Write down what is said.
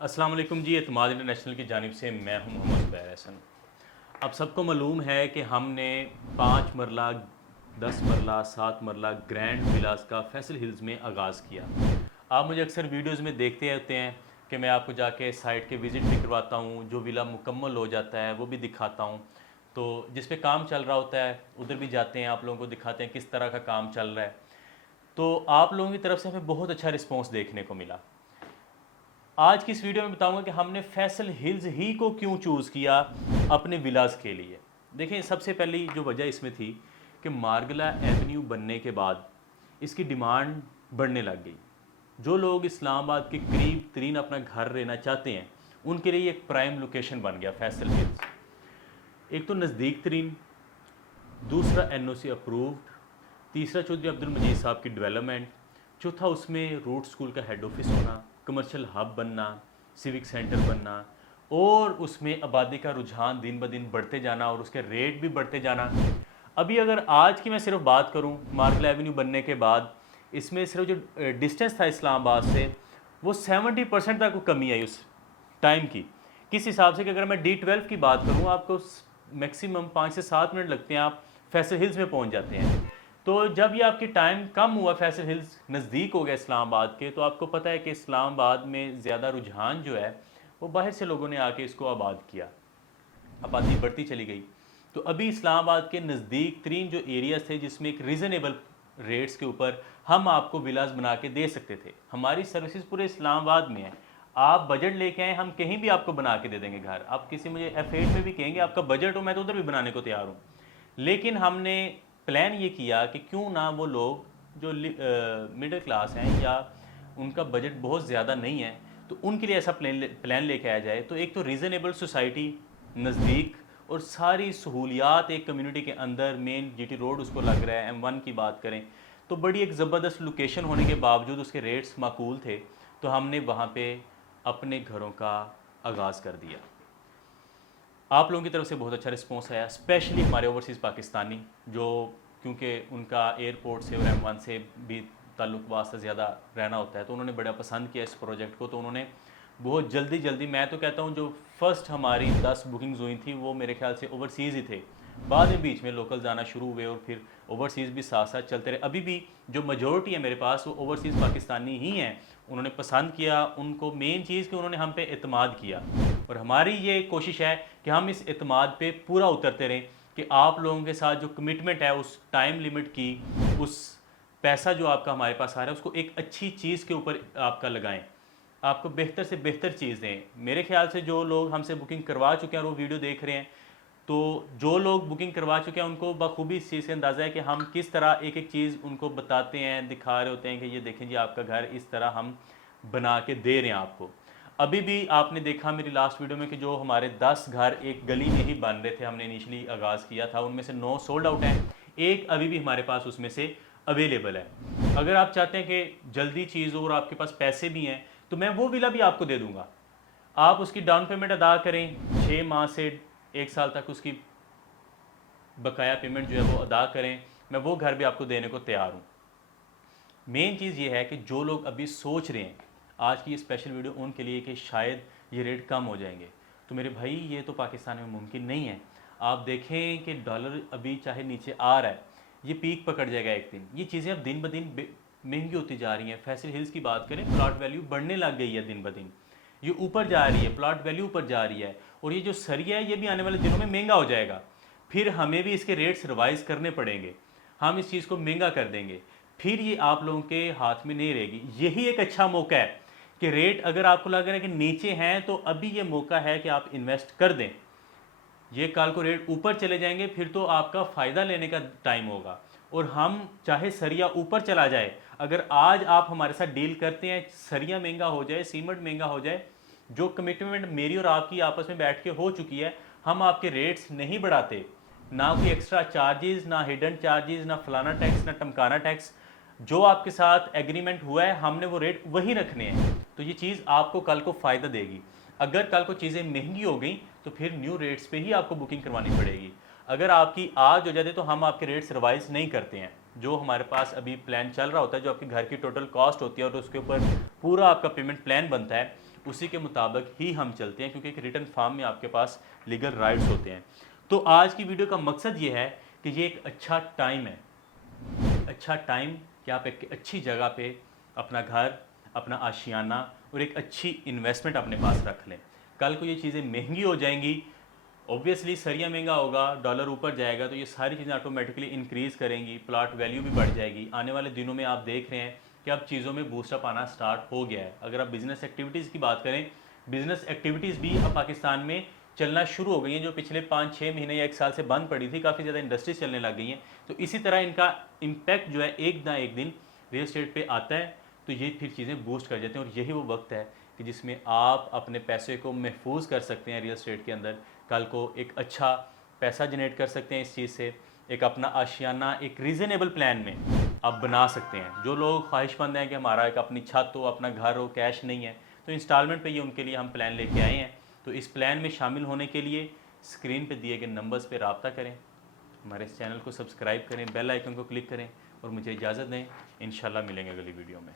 अस्सलाम वालेकुम जी। एतमाद इंटरनेशनल की जानिब से मैं हूं मोहम्मद ज़ुबैर एहसन। अब सबको मालूम है कि हमने 5 मरला 10 मरला 7 मरला ग्रैंड विलास का फैसल हिल्स में आगाज़ किया। आप मुझे अक्सर वीडियोज़ में देखते होते हैं कि मैं आपको जाके साइट के विज़िट भी करवाता हूँ, जो विला मुकम्मल हो जाता है वो भी दिखाता हूँ। तो जिस पे काम चल रहा होता है उधर भी जाते हैं, आप लोगों को दिखाते हैं किस तरह का काम चल रहा है। तो आप लोगों की तरफ से हमें बहुत अच्छा रिस्पॉन्स देखने को मिला। आज की इस वीडियो में बताऊंगा कि हमने फैसल हिल्स ही को क्यों चूज़ किया अपने विलास के लिए। देखें, सबसे पहली जो वजह इसमें थी कि मार्गला एवेन्यू बनने के बाद इसकी डिमांड बढ़ने लग गई। जो लोग इस्लामाबाद के करीब तरीन अपना घर लेना चाहते हैं उनके लिए एक प्राइम लोकेशन बन गया फैसल हिल्स। एक तो नज़दीक तरीन, दूसरा एनओसी अप्रूव्ड, तीसरा चौधरी अब्दुल मजीद साहब की डेवलपमेंट, चौथा उसमें रूट स्कूल का हेड ऑफिस होना, कमर्शियल हब बनना, सिविक सेंटर बनना और उसमें आबादी का रुझान दिन ब दिन बढ़ते जाना और उसके रेट भी बढ़ते जाना। अभी अगर आज की मैं सिर्फ बात करूं, मार्गला एवेन्यू बनने के बाद इसमें सिर्फ जो डिस्टेंस था इस्लामाबाद से वो 70% तक कमी आई उस टाइम की। किस हिसाब से कि अगर मैं D12 की बात करूं, आपको मैक्सिमम 5 से 7 मिनट लगते हैं, आप फैसल हिल्स में पहुंच जाते हैं। तो जब ये आपकी टाइम कम हुआ, फैसल हिल्स नज़दीक हो गया इस्लामाबाद के, तो आपको पता है कि इस्लामाबाद में ज़्यादा रुझान जो है वो बाहर से लोगों ने आके इसको आबाद किया, आबादी बढ़ती चली गई। तो अभी इस्लामाबाद के नज़दीक तरीन जो एरियाज थे जिसमें एक रीज़नेबल रेट्स के ऊपर हम आपको विलास बना के दे सकते थे। हमारी सर्विसेज पूरे इस्लामाबाद में है, आप बजट लेके आए, हम कहीं भी आपको बना के दे देंगे घर। आप किसी मुझे F8 में भी कहेंगे आपका बजट हो, मैं तो उधर भी बनाने को तैयार हूँ। लेकिन हमने प्लान ये किया कि क्यों ना वो लोग जो मिडिल क्लास हैं या उनका बजट बहुत ज़्यादा नहीं है, तो उनके लिए ऐसा प्लान लेके आया जाए। तो एक तो रीज़नेबल सोसाइटी नज़दीक और सारी सहूलियात एक कम्युनिटी के अंदर, मेन GT रोड उसको लग रहा है। M1 की बात करें तो बड़ी एक ज़बरदस्त लोकेशन होने के बावजूद उसके रेट्स माकूल थे, तो हमने वहाँ पे अपने घरों का आगाज़ कर दिया। आप लोगों की तरफ से बहुत अच्छा रिस्पॉन्स आया, स्पेशली हमारे ओवरसीज़ पाकिस्तानी, जो क्योंकि उनका एयरपोर्ट से और M1 से भी ताल्लुक वास्ता ज़्यादा रहना होता है, तो उन्होंने बड़ा पसंद किया इस प्रोजेक्ट को। तो उन्होंने बहुत जल्दी, मैं तो कहता हूँ जो फर्स्ट हमारी 10 बुकिंग्स हुई थी वो मेरे ख्याल से ओवरसीज़ ही थे। बाद में बीच में लोकल जाना शुरू हुए और फिर ओवरसीज़ भी साथ साथ चलते रहे। अभी भी जो मेजॉरिटी है मेरे पास वो ओवरसीज़ पाकिस्तानी ही हैं। उन्होंने पसंद किया, उनको मेन चीज़ कि उन्होंने हम पे एतमाद किया, और हमारी ये कोशिश है कि हम इस एतमाद पे पूरा उतरते रहें कि आप लोगों के साथ जो कमिटमेंट है, उस टाइम लिमिट की, उस पैसा जो आपका हमारे पास आ रहा है उसको एक अच्छी चीज़ के ऊपर आपका लगाएं, आपको बेहतर से बेहतर चीज़ दें। मेरे ख्याल से जो लोग हमसे बुकिंग करवा चुके हैं और वो वीडियो देख रहे हैं, तो जो लोग बुकिंग करवा चुके हैं उनको बखूबी इस चीज़ से अंदाज़ा है कि हम किस तरह एक एक चीज़ उनको बताते हैं, दिखा रहे होते हैं कि ये देखें जी आपका घर इस तरह हम बना के दे रहे हैं आपको। अभी भी आपने देखा मेरी लास्ट वीडियो में कि जो हमारे 10 घर एक गली में ही बन रहे थे, हमने इनिशियली आगाज़ किया था, उनमें से 9 सोल्ड आउट हैं, एक अभी भी हमारे पास उसमें से अवेलेबल है। अगर आप चाहते हैं कि जल्दी चीज़ हो और आपके पास पैसे भी हैं, तो मैं वो विला भी आपको दे दूंगा। आप उसकी डाउन पेमेंट अदा करें, 6 माह से 1 साल तक उसकी बकाया पेमेंट जो है वो अदा करें, मैं वो घर भी आपको देने को तैयार हूँ। मेन चीज़ ये है कि जो लोग अभी सोच रहे हैं, आज की ये स्पेशल वीडियो उनके लिए कि शायद ये रेट कम हो जाएंगे, तो मेरे भाई ये तो पाकिस्तान में मुमकिन नहीं है। आप देखें कि डॉलर अभी चाहे नीचे आ रहा है, ये पीक पकड़ जाएगा एक दिन। ये चीज़ें अब दिन ब दिन महंगी होती जा रही हैं। फैसल हिल्स की बात करें, प्लॉट वैल्यू बढ़ने लग गई है दिन ब दिन, ये ऊपर जा रही है, प्लॉट वैल्यू ऊपर जा रही है, और ये जो सरिया है ये भी आने वाले दिनों में महंगा हो जाएगा। फिर हमें भी इसके रेट्स रिवाइज करने पड़ेंगे, हम इस चीज़ को महंगा कर देंगे, फिर ये आप लोगों के हाथ में नहीं रहेगी। यही एक अच्छा मौका है कि रेट अगर आपको लग रहा है कि नीचे हैं, तो अभी ये मौका है कि आप इन्वेस्ट कर दें। ये कल को रेट ऊपर चले जाएंगे, फिर तो आपका फ़ायदा लेने का टाइम होगा। और हम चाहे सरिया ऊपर चला जाए, अगर आज आप हमारे साथ डील करते हैं, सरिया महंगा हो जाए, सीमेंट महंगा हो जाए, जो कमिटमेंट मेरी और आपकी आपस में बैठ के हो चुकी है, हम आपके रेट्स नहीं बढ़ाते, ना कोई एक्स्ट्रा चार्जेस, ना हिडन चार्जेस, ना फलाना टैक्स, ना टमकाना टैक्स। जो आपके साथ एग्रीमेंट हुआ है हमने वो रेट वही रखने हैं। तो ये चीज़ आपको कल को फ़ायदा देगी। अगर कल को चीज़ें महंगी हो गई तो फिर न्यू रेट्स पे ही आपको बुकिंग करवानी पड़ेगी। अगर आपकी आज हो जाती तो हम आपके रेट्स रिवाइज नहीं करते हैं। जो हमारे पास अभी प्लान चल रहा होता है, जो आपके घर की टोटल कॉस्ट होती है और उसके ऊपर पूरा आपका पेमेंट प्लान बनता है, उसी के मुताबिक ही हम चलते हैं, क्योंकि एक रिटर्न फार्म में आपके पास लीगल राइट्स होते हैं। तो आज की वीडियो का मकसद ये है कि ये एक अच्छा टाइम है, अच्छा टाइम कि आप एक अच्छी जगह पे अपना घर, अपना आशियाना और एक अच्छी इन्वेस्टमेंट अपने पास रख लें। कल को ये चीज़ें महंगी हो जाएंगी, ऑब्वियसली सरिया महंगा होगा, डॉलर ऊपर जाएगा, तो ये सारी चीज़ें ऑटोमेटिकली इंक्रीज़ करेंगी, प्लॉट वैल्यू भी बढ़ जाएगी। आने वाले दिनों में आप देख रहे हैं कि अब चीज़ों में बूस्टअप आना स्टार्ट हो गया है। अगर आप बिज़नेस एक्टिविटीज़ की बात करें, बिज़नेस एक्टिविटीज़ भी अब पाकिस्तान में चलना शुरू हो गई हैं, जो पिछले 5-6 महीने या 1 साल से बंद पड़ी थी। काफ़ी ज़्यादा इंडस्ट्रीज चलने लग गई हैं। तो इसी तरह इनका इम्पैक्ट जो है एक ना एक दिन रियल एस्टेट पे आता है, तो ये फिर चीज़ें बूस्ट कर जाते हैं। और यही वो वक्त है कि जिसमें आप अपने पैसे को महफूज कर सकते हैं रियल एस्टेट के अंदर। कल को एक अच्छा पैसा जनरेट कर सकते हैं इस चीज़ से, एक अपना आशियाना एक रीज़नेबल प्लान में आप बना सकते हैं। जो लोग ख्वाहिशमंद हैं कि हमारा एक अपनी छत हो, अपना घर हो, कैश नहीं है, तो इंस्टॉलमेंट पे ये उनके लिए हम प्लान लेके आए हैं। तो इस प्लान में शामिल होने के लिए स्क्रीन पे दिए गए नंबर्स पे रब्ता करें, हमारे इस चैनल को सब्सक्राइब करें, बेल आइकन को क्लिक करें और मुझे इजाज़त दें। इंशाल्लाह मिलेंगे अगली वीडियो में।